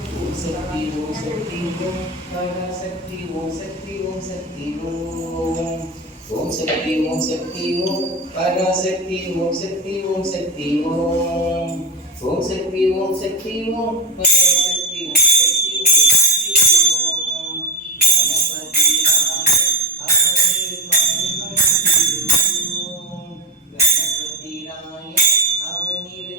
ओम शक्ति ओम शक्ति ओम पराशक्ति ओम शक्ति ओम शक्ति ओम ओम शक्ति ओम शक्ति ओम पराशक्ति ओम शक्ति ओम शक्ति ओम गणपति राय अवनीर ओम गणपति राय अवनीर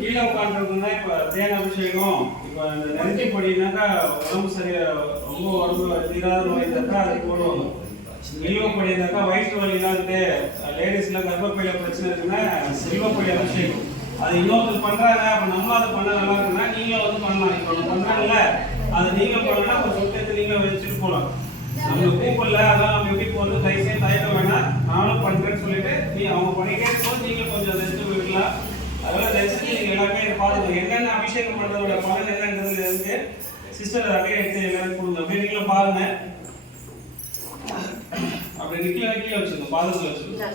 கீழே உட்காந்துருக்குன்னா இப்போ தேன் அபிஷேகம் இப்போ அந்த நெருங்கி பொடினாக்கா உடம்பு சரியா ரொம்ப உடம்பு தீராத நோய் இருந்தாக்கா அதுக்கு போடுவாங்க. வில்வ பொடி இருந்தாக்கா வயிற்று வலிலாம் இருக்கு, லேடிஸ்லாம் கர்ப்பப்பையில பிரச்சனை இருக்குன்னா வில்வப்பொடி அபிஷேகம் அது இன்னொருத்தர் பண்றாங்க. அப்போ நம்ம அதை பண்ண நல்லா இருக்குன்னா நீங்களும் வந்து பண்ணலாம். இப்போ ஒன்று பண்றாங்கல்ல அதை நீங்கள் பண்ணனா ஒரு சொட்டத்தை நீங்கள் வச்சுட்டு போகலாம். நம்ம கூப்பிடல அதான் நம்ம எப்படி போகிறது தயவுசெய்து தயக்க வேணாம், நானும் பண்ணுறேன்னு சொல்லிட்டு நீ அவங்க பண்ணிட்டே இருக்கும்போது நீங்கள் கொஞ்சம் அதை எடுத்து விடலாம். அதெல்லாம் தயவுசெய்து நீங்கள் எல்லாமே பாருங்க என்னென்ன அபிஷேகம் பண்ணுறதோட பலன் என்னங்கிறது இருக்கு. சிஸ்டர் அப்படியே எடுத்து எல்லாரும் கொடுங்க. அப்படியே நீங்களும் பாருங்க. அப்படியே கீழே வச்சுருங்க, பாதத்தில் வச்சுருங்க.